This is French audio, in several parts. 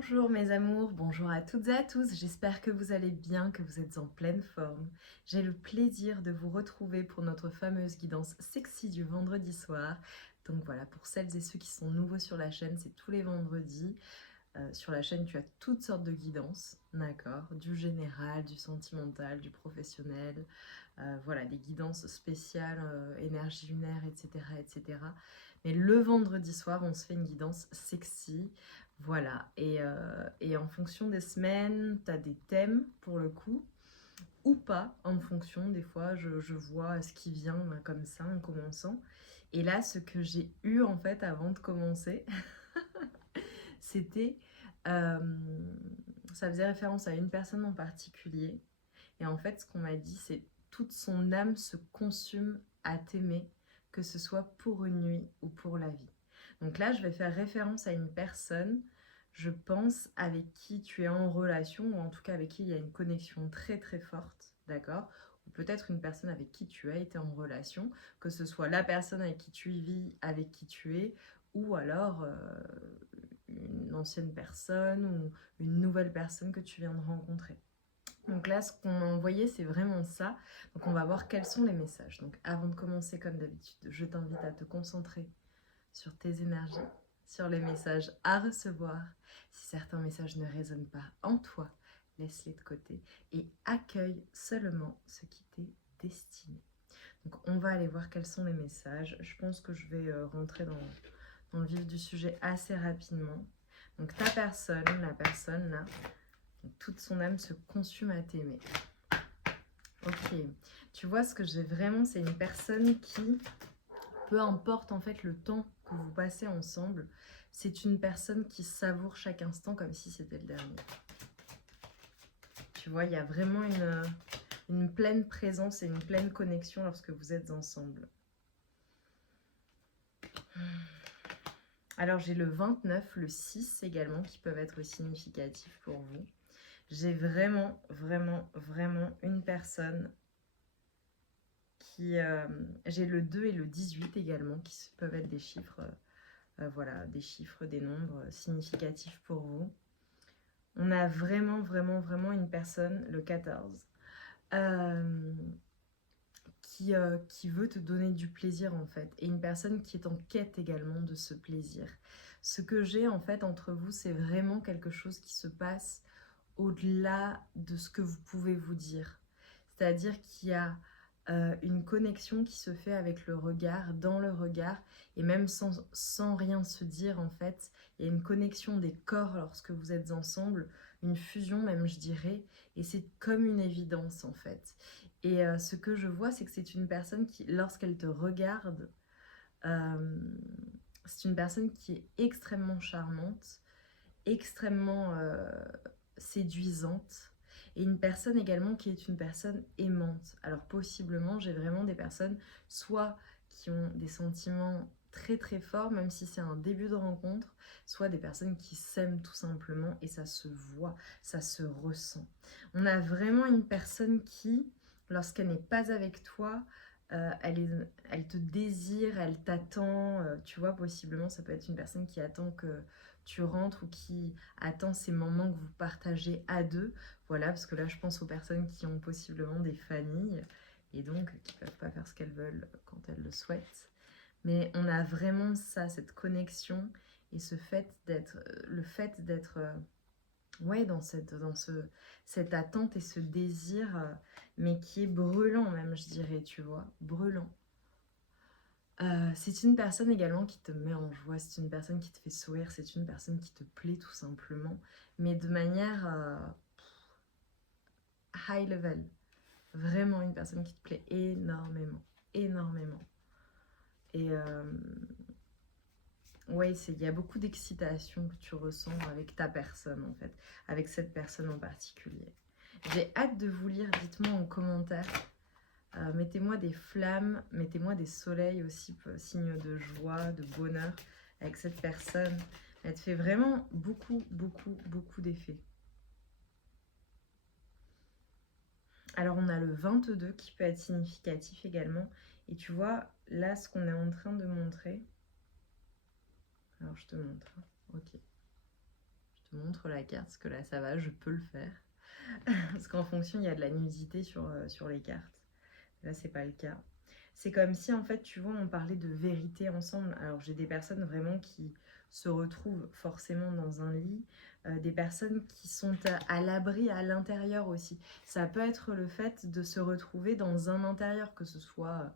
Bonjour mes amours, bonjour à toutes et à tous, j'espère que vous allez bien, que vous êtes en pleine forme. J'ai le plaisir de vous retrouver pour notre fameuse guidance sexy du vendredi soir. Donc voilà, pour celles et ceux qui sont nouveaux sur la chaîne, c'est tous les vendredis. Sur la chaîne, tu as toutes sortes de guidances, d'accord? Du général, du sentimental, du professionnel. Voilà, des guidances spéciales, énergie lunaire, etc., etc. Mais le vendredi soir, on se fait une guidance sexy. Voilà, et en fonction des semaines, tu as des thèmes pour le coup, ou pas, en fonction, des fois, je vois ce qui vient comme ça en commençant. Et là, ce que j'ai eu en fait avant de commencer, c'était, euh, ça faisait référence à une personne en particulier. Et en fait, ce qu'on m'a dit, c'est toute son âme se consume à t'aimer, que ce soit pour une nuit ou pour la vie. Donc là, je vais faire référence à une personne, je pense, avec qui tu es en relation, ou en tout cas avec qui il y a une connexion très très forte, d'accord? Ou peut-être une personne avec qui tu as été en relation, que ce soit la personne avec qui tu y vis, avec qui tu es, ou alors une ancienne personne ou une nouvelle personne que tu viens de rencontrer. Donc là, ce qu'on m'a envoyé, c'est vraiment ça. Donc on va voir quels sont les messages. Donc avant de commencer, comme d'habitude, je t'invite à te concentrer sur tes énergies, sur les messages à recevoir. Si certains messages ne résonnent pas en toi, laisse-les de côté et accueille seulement ce qui t'est destiné. Donc on va aller voir quels sont les messages. Je pense que je vais rentrer dans le vif du sujet assez rapidement. Donc ta personne, la personne là, toute son âme se consume à t'aimer. Ok, tu vois, ce que j'ai vraiment, c'est une personne qui, peu importe en fait le temps que vous passez ensemble, c'est une personne qui savoure chaque instant comme si c'était le dernier. Tu vois, il y a vraiment une pleine présence et une pleine connexion lorsque vous êtes ensemble. Alors j'ai le 29, le 6 également qui peuvent être significatifs pour vous. J'ai vraiment, vraiment, vraiment une personne qui... j'ai le 2 et le 18 également qui peuvent être des chiffres, voilà, des chiffres, des nombres significatifs pour vous. On a vraiment, vraiment, vraiment une personne, le 14, qui veut te donner du plaisir en fait. Et une personne qui est en quête également de ce plaisir. Ce que j'ai en fait entre vous, c'est vraiment quelque chose qui se passe au-delà de ce que vous pouvez vous dire. C'est-à-dire qu'il y a une connexion qui se fait avec le regard, dans le regard, et même sans rien se dire en fait. Il y a une connexion des corps lorsque vous êtes ensemble, une fusion même je dirais, et c'est comme une évidence en fait. Et ce que je vois, c'est que c'est une personne qui, lorsqu'elle te regarde, euh, c'est une personne qui est extrêmement charmante, extrêmement séduisante, et une personne également qui est une personne aimante. Alors possiblement, j'ai vraiment des personnes soit qui ont des sentiments très très forts, même si c'est un début de rencontre, soit des personnes qui s'aiment tout simplement, et ça se voit, ça se ressent. On a vraiment une personne qui, lorsqu'elle n'est pas avec toi, elle te désire, elle t'attend, tu vois, possiblement ça peut être une personne qui attend que tu rentres ou qui attend ces moments que vous partagez à deux. Voilà, parce que là je pense aux personnes qui ont possiblement des familles et donc qui ne peuvent pas faire ce qu'elles veulent quand elles le souhaitent. Mais on a vraiment ça, cette connexion et ce fait d'être, le fait d'être ouais, cette attente et ce désir, mais qui est brûlant même, je dirais, tu vois, brûlant. C'est une personne également qui te met en joie, c'est une personne qui te fait sourire, c'est une personne qui te plaît tout simplement, mais de manière high level. Vraiment une personne qui te plaît énormément, énormément. Et ouais, il y a beaucoup d'excitation que tu ressens avec ta personne en fait, avec cette personne en particulier. J'ai hâte de vous lire, dites-moi en commentaire. Mettez-moi des flammes, mettez-moi des soleils aussi, signe de joie, de bonheur avec cette personne. Elle te fait vraiment beaucoup, beaucoup, beaucoup d'effets. Alors on a le 22 qui peut être significatif également. Et tu vois, là ce qu'on est en train de montrer. Alors je te montre. Ok. Je te montre la carte, parce que là ça va, je peux le faire. Parce qu'en fonction, il y a de la nudité sur les cartes. Là, c'est pas le cas. C'est comme si, en fait, tu vois, on parlait de vérité ensemble. Alors, j'ai des personnes vraiment qui se retrouvent forcément dans un lit, des personnes qui sont à l'abri à l'intérieur aussi. Ça peut être le fait de se retrouver dans un intérieur, que ce soit,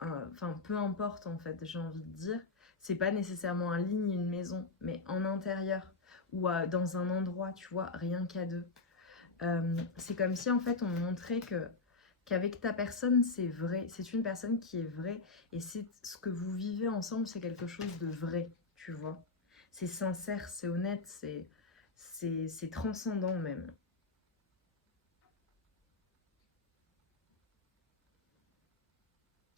enfin, peu importe, en fait, j'ai envie de dire. C'est pas nécessairement un lit ni une maison, mais en intérieur ou dans un endroit, tu vois, rien qu'à deux. C'est comme si en fait on montrait qu'avec ta personne c'est vrai, c'est une personne qui est vraie et c'est ce que vous vivez ensemble, c'est quelque chose de vrai, tu vois. C'est sincère, c'est honnête, c'est transcendant même.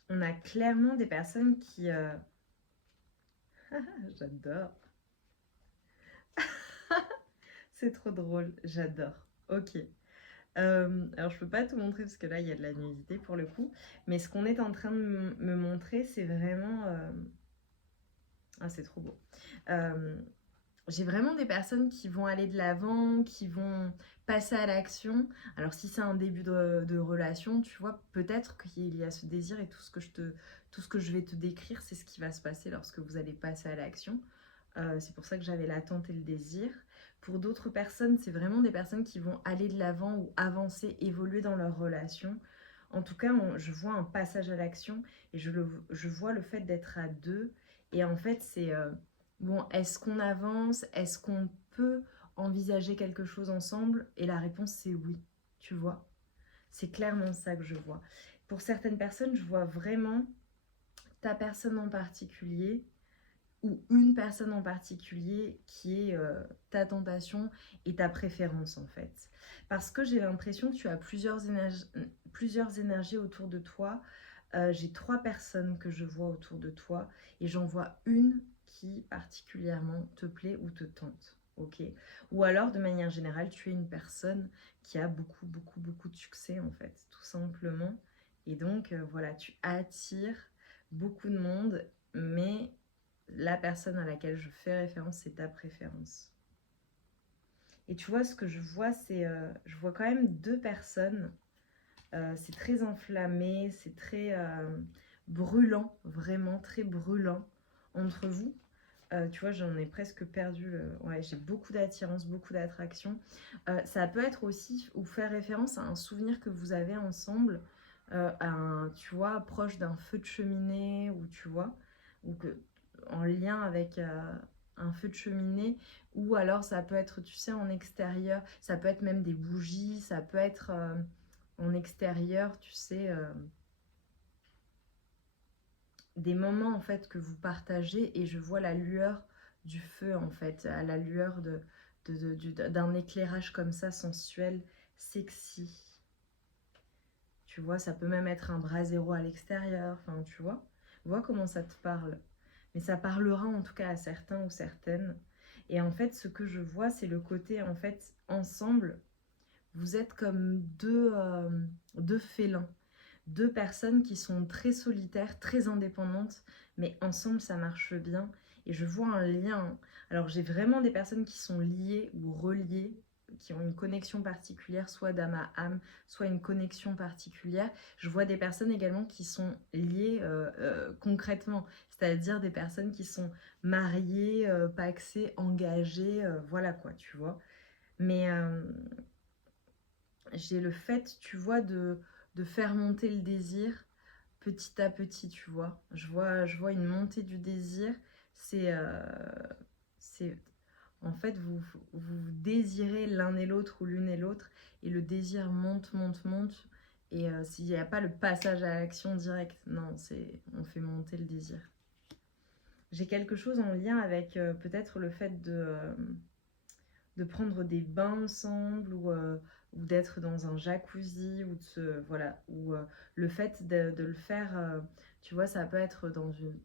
On a clairement des personnes qui j'adore. C'est trop drôle, j'adore. Ok. Alors je peux pas tout montrer parce que là il y a de la nudité pour le coup, mais ce qu'on est en train de me montrer c'est vraiment ah c'est trop beau. Euh, j'ai vraiment des personnes qui vont aller de l'avant, qui vont passer à l'action. Alors si c'est un début de relation, tu vois, peut-être qu'il y a ce désir et tout ce que je vais te décrire, c'est ce qui va se passer lorsque vous allez passer à l'action. C'est pour ça que j'avais l'attente et le désir. Pour d'autres personnes, c'est vraiment des personnes qui vont aller de l'avant ou avancer, évoluer dans leur relation. En tout cas, je vois un passage à l'action et je vois le fait d'être à deux. Et en fait, c'est bon, est-ce qu'on avance? Est-ce qu'on peut envisager quelque chose ensemble? Et la réponse, c'est oui, tu vois. C'est clairement ça que je vois. Pour certaines personnes, je vois vraiment ta personne en particulier ou une personne en particulier qui est ta tentation et ta préférence en fait. Parce que j'ai l'impression que tu as plusieurs énergies autour de toi. J'ai 3 personnes que je vois autour de toi et j'en vois une qui particulièrement te plaît ou te tente. Ok. Ou alors de manière générale, tu es une personne qui a beaucoup, beaucoup, beaucoup de succès en fait, tout simplement. Et donc voilà, tu attires beaucoup de monde, mais la personne à laquelle je fais référence, c'est ta préférence. Et tu vois, ce que je vois, c'est... je vois quand même 2 personnes. C'est très enflammé, c'est très brûlant, vraiment très brûlant entre vous. Tu vois, j'en ai presque perdu. Ouais, j'ai beaucoup d'attirance, beaucoup d'attraction. Ça peut être aussi, ou faire référence à un souvenir que vous avez ensemble, tu vois, proche d'un feu de cheminée, ou tu vois, ou que, en lien avec un feu de cheminée, ou alors ça peut être, tu sais, en extérieur, ça peut être même des bougies, ça peut être en extérieur, tu sais, des moments en fait que vous partagez et je vois la lueur du feu en fait, à la lueur d'un éclairage comme ça sensuel, sexy. Tu vois, ça peut même être un brasero à l'extérieur, enfin tu vois comment ça te parle. Mais ça parlera en tout cas à certains ou certaines. Et en fait, ce que je vois, c'est le côté en fait ensemble, vous êtes comme deux félins. 2 personnes qui sont très solitaires, très indépendantes, mais ensemble ça marche bien. Et je vois un lien. Alors j'ai vraiment des personnes qui sont liées ou reliées, qui ont une connexion particulière, soit d'âme à âme, soit une connexion particulière. Je vois des personnes également qui sont liées concrètement, c'est-à-dire des personnes qui sont mariées, paxées, engagées, voilà quoi, tu vois. Mais j'ai le fait, tu vois, de faire monter le désir petit à petit, tu vois. Je vois une montée du désir. C'est, c'est en fait, vous désirez l'un et l'autre ou l'une et l'autre, et le désir monte, monte, monte. Et s'il n'y a pas le passage à l'action directe, non, on fait monter le désir. J'ai quelque chose en lien avec peut-être le fait de prendre des bains ensemble ou d'être dans un jacuzzi voilà, ou le fait de le faire, tu vois, ça peut être dans une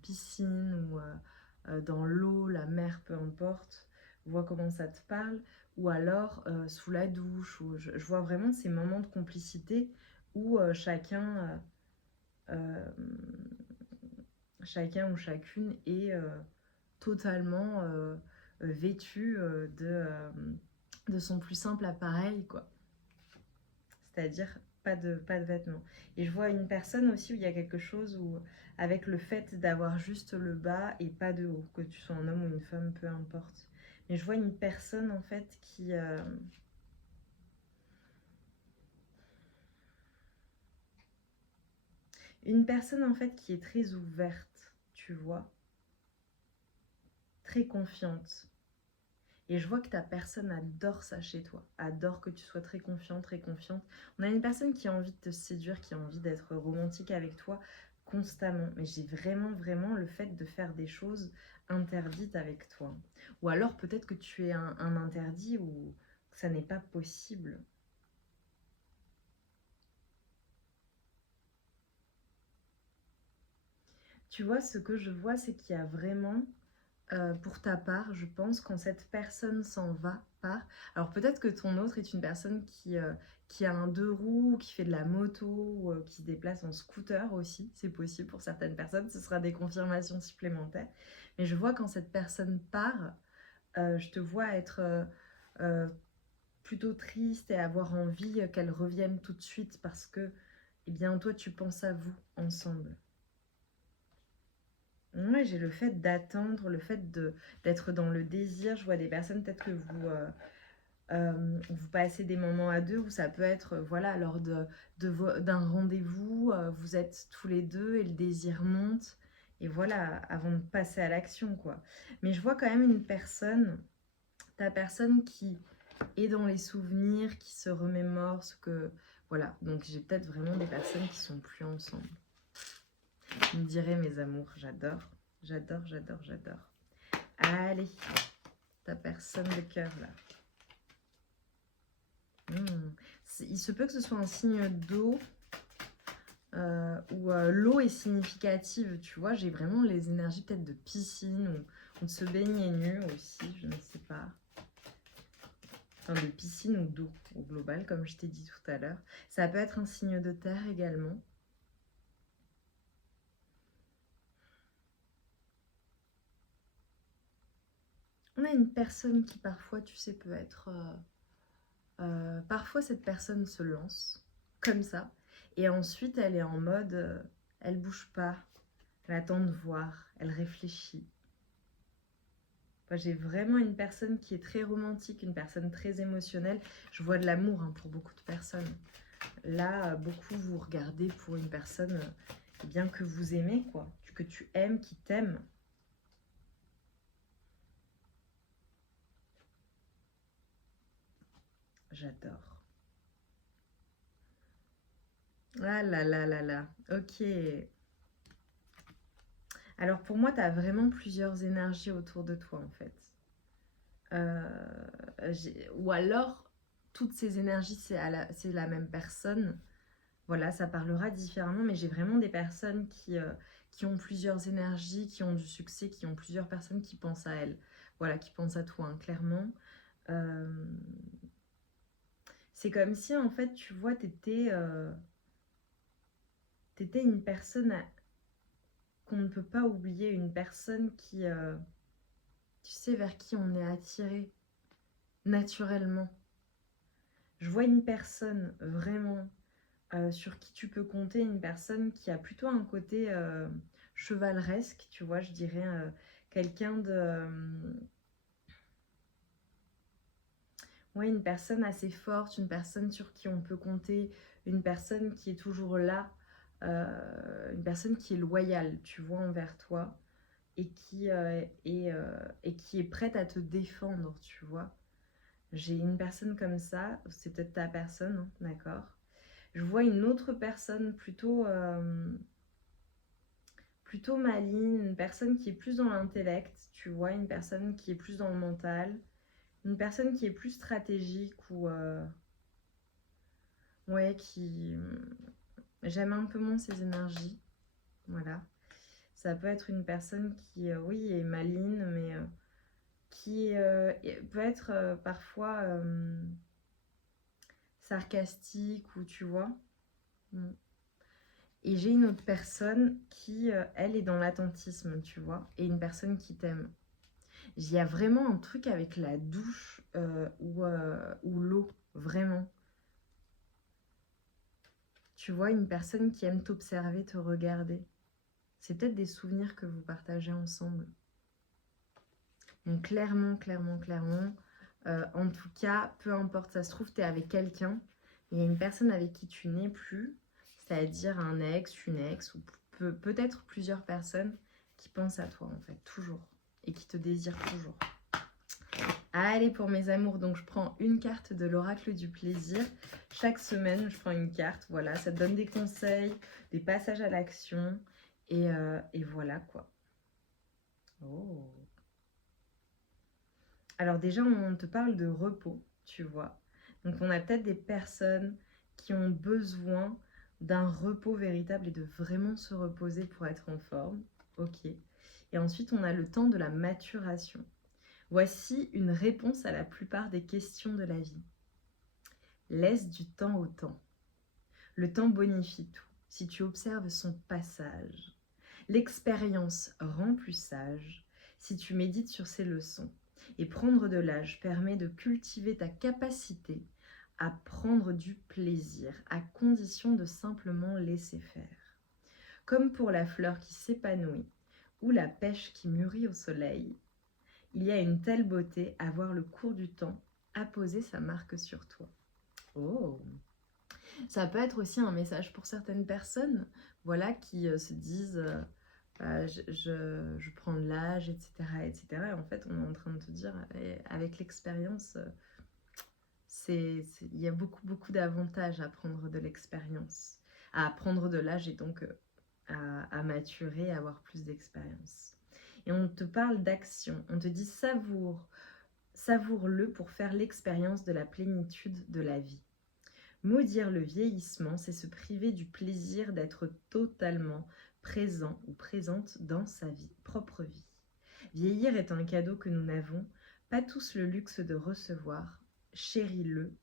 piscine ou dans l'eau, la mer, peu importe, vois comment ça te parle, ou alors sous la douche, je vois vraiment ces moments de complicité où chacun ou chacune est totalement vêtu de son plus simple appareil, quoi. C'est-à-dire pas de vêtements. Et je vois une personne aussi où il y a quelque chose où, avec le fait d'avoir juste le bas et pas de haut, que tu sois un homme ou une femme, peu importe. Mais je vois une personne en fait qui... une personne en fait qui est très ouverte, tu vois, très confiante. Et je vois que ta personne adore ça chez toi, adore que tu sois très confiant, très confiante. On a une personne qui a envie de te séduire, qui a envie d'être romantique avec toi constamment. Mais j'ai vraiment, vraiment le fait de faire des choses interdites avec toi. Ou alors peut-être que tu es un interdit ou que ça n'est pas possible. Tu vois, ce que je vois, c'est qu'il y a vraiment pour ta part, je pense, quand cette personne s'en va, part. Alors peut-être que ton autre est une personne qui a un deux roues, qui fait de la moto, ou, qui se déplace en scooter aussi, c'est possible pour certaines personnes, ce sera des confirmations supplémentaires. Mais je vois quand cette personne part, je te vois être euh, plutôt triste et avoir envie qu'elle revienne tout de suite parce que, eh bien, toi, tu penses à vous ensemble. Ouais, j'ai le fait d'attendre, le fait d'être dans le désir. Je vois des personnes, peut-être que vous passez des moments à deux où ça peut être, voilà, lors d'un rendez-vous, vous êtes tous les deux et le désir monte. Et voilà, avant de passer à l'action, quoi. Mais je vois quand même une personne, ta personne qui est dans les souvenirs, qui se remémore ce que... Voilà, donc j'ai peut-être vraiment des personnes qui sont plus ensemble. Vous me direz, mes amours, j'adore. J'adore, j'adore, j'adore. Allez, ta personne de cœur là. Il se peut que ce soit un signe d'eau où l'eau est significative. Tu vois, j'ai vraiment les énergies peut-être de piscine ou de se baigner nu aussi, je ne sais pas. Enfin, de piscine ou d'eau au global, comme je t'ai dit tout à l'heure. Ça peut être un signe de terre également. On a une personne qui parfois, tu sais, peut être... parfois, cette personne se lance comme ça. Et ensuite, elle est en mode... elle bouge pas. Elle attend de voir. Elle réfléchit. Enfin, j'ai vraiment une personne qui est très romantique, une personne très émotionnelle. Je vois de l'amour hein, pour beaucoup de personnes. Là, beaucoup vous regardez pour une personne eh bien, que vous aimez, quoi. Que tu aimes, qui t'aime. J'adore. Ah là là là là. Ok. Alors pour moi, tu as vraiment plusieurs énergies autour de toi, en fait. Ou alors, toutes ces énergies, c'est la même personne. Voilà, ça parlera différemment, mais j'ai vraiment des personnes qui ont plusieurs énergies, qui ont du succès, qui ont plusieurs personnes qui pensent à elles. Voilà, qui pensent à toi, hein, clairement. Euh, c'est comme si, en fait, tu vois, t'étais une personne qu'on ne peut pas oublier, une personne qui, tu sais, vers qui on est attiré naturellement. Je vois une personne vraiment sur qui tu peux compter, une personne qui a plutôt un côté chevaleresque, tu vois, je dirais quelqu'un de... ouais, une personne assez forte, une personne sur qui on peut compter, une personne qui est toujours là, une personne qui est loyale, tu vois, envers toi, et qui est prête à te défendre, tu vois. J'ai une personne comme ça, c'est peut-être ta personne, hein, d'accord. Je vois une autre personne plutôt maligne, une personne qui est plus dans l'intellect, tu vois, une personne qui est plus dans le mental, une personne qui est plus stratégique ou ouais, qui j'aime un peu moins ses énergies, voilà. Ça peut être une personne qui, oui, est maligne, mais qui peut être parfois sarcastique ou tu vois. Mm. Et j'ai une autre personne qui, elle, est dans l'attentisme, tu vois, et une personne qui t'aime. Il y a vraiment un truc avec la douche ou l'eau, vraiment. Tu vois, une personne qui aime t'observer, te regarder. C'est peut-être des souvenirs que vous partagez ensemble. Donc clairement, en tout cas, peu importe, ça se trouve, tu es avec quelqu'un, il y a une personne avec qui tu n'es plus, c'est-à-dire un ex, une ex, ou peut-être plusieurs personnes qui pensent à toi, en fait, toujours, et qui te désirent toujours. Allez, pour mes amours, donc je prends une carte de l'oracle du plaisir. Chaque semaine, je prends une carte, voilà, ça te donne des conseils, des passages à l'action, et voilà, quoi. Oh. Alors déjà, on te parle de repos, tu vois. Donc on a peut-être des personnes qui ont besoin d'un repos véritable et de vraiment se reposer pour être en forme. Ok. Et ensuite, on a le temps de la maturation. Voici une réponse à la plupart des questions de la vie. Laisse du temps au temps. Le temps bonifie tout. Si tu observes son passage, l'expérience rend plus sage. Si tu médites sur ses leçons. Et prendre de l'âge permet de cultiver ta capacité à prendre du plaisir, à condition de simplement laisser faire. Comme pour la fleur qui s'épanouit ou la pêche qui mûrit au soleil, il y a une telle beauté à voir le cours du temps apposer sa marque sur toi. Oh! Ça peut être aussi un message pour certaines personnes, voilà, qui se disent je prends de l'âge, etc., etc. Et en fait, on est en train de te dire, avec l'expérience, il y a beaucoup d'avantages à prendre de l'expérience, à prendre de l'âge et donc à maturer, à avoir plus d'expérience. Et on te parle d'action, on te dit savoure-le pour faire l'expérience de la plénitude de la vie. Maudire le vieillissement, c'est se priver du plaisir d'être totalement présent ou présente dans sa propre vie. Vieillir est un cadeau que nous n'avons pas tous le luxe de recevoir. Chéris-le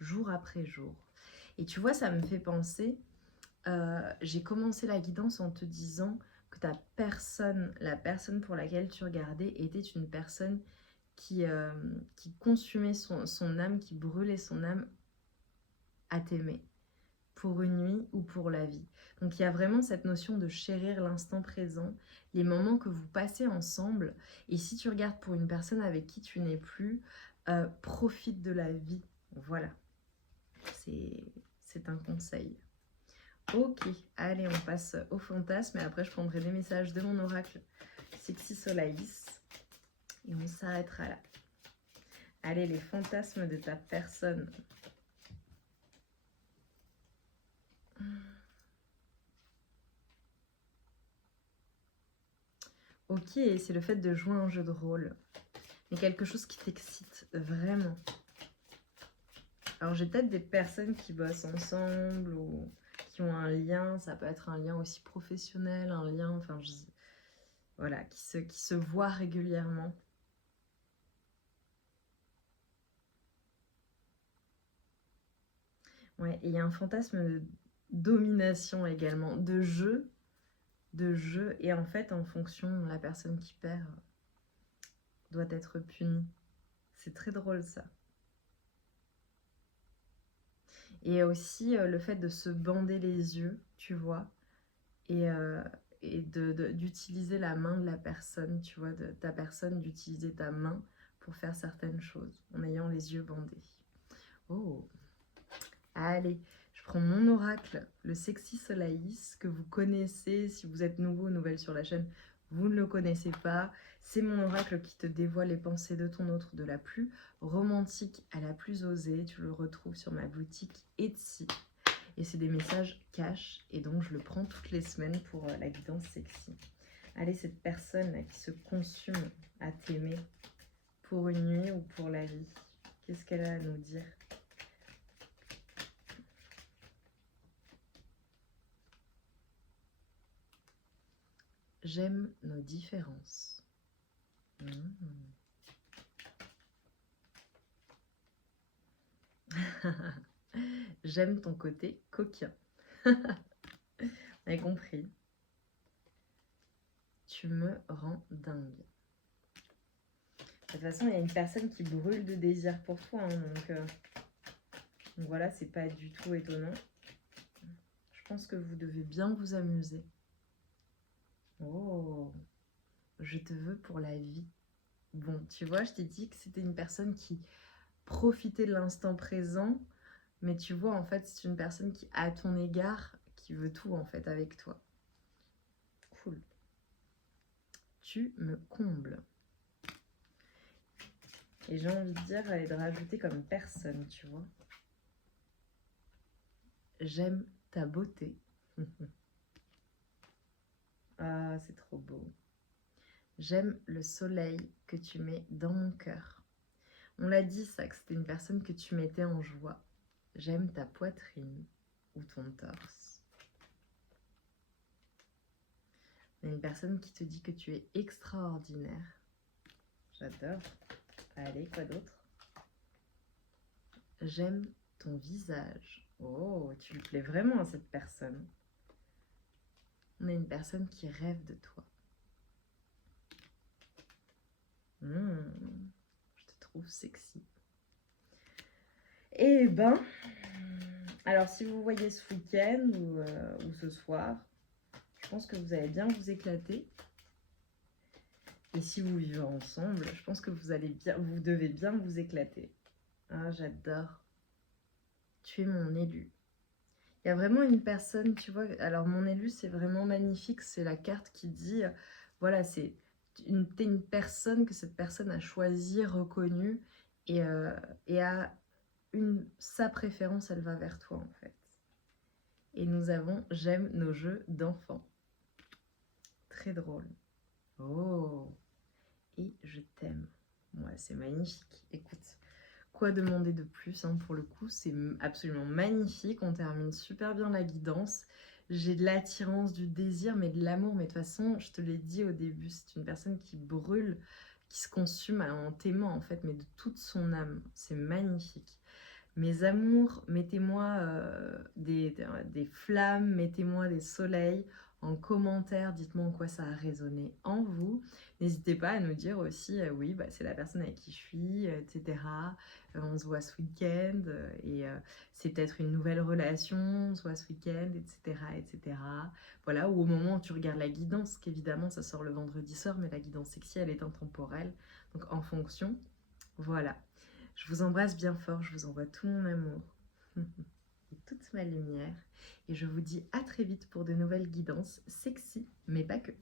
jour après jour. Et tu vois, ça me fait penser, j'ai commencé la guidance en te disant que la personne pour laquelle tu regardais était une personne qui consumait son âme, qui brûlait son âme à t'aimer, pour une nuit ou pour la vie. Donc il y a vraiment cette notion de chérir l'instant présent, les moments que vous passez ensemble. Et si tu regardes pour une personne avec qui tu n'es plus, profite de la vie. Voilà, c'est un conseil. Ok, allez, on passe au fantasme et après je prendrai des messages de mon oracle Sexy Solaïs et on s'arrêtera là. Allez, les fantasmes de ta personne. Ok, c'est le fait de jouer un jeu de rôle. Mais quelque chose qui t'excite vraiment. Alors j'ai peut-être des personnes qui bossent ensemble ou qui ont un lien. Ça peut être un lien aussi professionnel, un lien, enfin, voilà, qui se voient régulièrement. Ouais, et il y a un fantasme de domination également, de jeu, et en fait, en fonction, la personne qui perd doit être punie. C'est très drôle ça. Et aussi le fait de se bander les yeux, tu vois, et d'utiliser la main de la personne, tu vois, de ta personne, d'utiliser ta main pour faire certaines choses, en ayant les yeux bandés. Oh! Allez, je prends mon oracle, le Sexy Solaïs, que vous connaissez. Si vous êtes nouveau ou nouvelle sur la chaîne, vous ne le connaissez pas. C'est mon oracle qui te dévoile les pensées de ton autre, de la plus romantique à la plus osée. Tu le retrouves sur ma boutique Etsy. Et c'est des messages cash. Et donc, je le prends toutes les semaines pour la guidance sexy. Allez, cette personne là, qui se consume à t'aimer pour une nuit ou pour la vie, qu'est-ce qu'elle a à nous dire ? J'aime nos différences. J'aime ton côté coquin. Vous avez compris. Tu me rends dingue. De toute façon, il y a une personne qui brûle de désir pour toi. Hein, donc voilà, c'est pas du tout étonnant. Je pense que vous devez bien vous amuser. Oh, je te veux pour la vie. Bon, tu vois, je t'ai dit que c'était une personne qui profitait de l'instant présent. Mais tu vois, en fait, c'est une personne qui, à ton égard, qui veut tout, en fait, avec toi. Cool. Tu me combles. Et j'ai envie de dire et de rajouter comme personne, tu vois. J'aime ta beauté. Ah, c'est trop beau. J'aime le soleil que tu mets dans mon cœur. On l'a dit, ça, que c'était une personne que tu mettais en joie. J'aime ta poitrine ou ton torse. Il y a une personne qui te dit que tu es extraordinaire. J'adore. Allez, quoi d'autre? J'aime ton visage. Oh, tu lui plais vraiment à cette personne. On a une personne qui rêve de toi. Je te trouve sexy. Eh ben, alors si vous voyez ce week-end ou ce soir, je pense que vous allez bien vous éclater. Et si vous vivez ensemble, je pense que vous devez bien vous éclater. Ah, j'adore. Tu es mon élu. Il y a vraiment une personne, tu vois, alors mon élu, c'est vraiment magnifique. C'est la carte qui dit, voilà, t'es une personne que cette personne a choisie, reconnue, et a sa préférence, elle va vers toi, en fait. Et nous avons j'aime nos jeux d'enfants. Très drôle. Oh, et je t'aime. Ouais, c'est magnifique. Écoute, quoi demander de plus hein, pour le coup, c'est absolument magnifique. On termine super bien la guidance. J'ai de l'attirance, du désir, mais de l'amour. Mais de toute façon, je te l'ai dit au début, c'est une personne qui brûle, qui se consume en t'aimant en fait, mais de toute son âme. C'est magnifique. Mes amours, mettez-moi des flammes, mettez-moi des soleils en commentaire, dites-moi en quoi ça a résonné en vous. N'hésitez pas à nous dire aussi, oui, bah, c'est la personne avec qui je suis, etc. On se voit ce week-end, et c'est peut-être une nouvelle relation, on se voit ce week-end, etc., etc. Voilà, ou au moment où tu regardes la guidance, qu'évidemment ça sort le vendredi soir, mais la guidance sexy, elle est intemporelle, donc en fonction, voilà. Je vous embrasse bien fort, je vous envoie tout mon amour et toute ma lumière. Et je vous dis à très vite pour de nouvelles guidances sexy, mais pas que.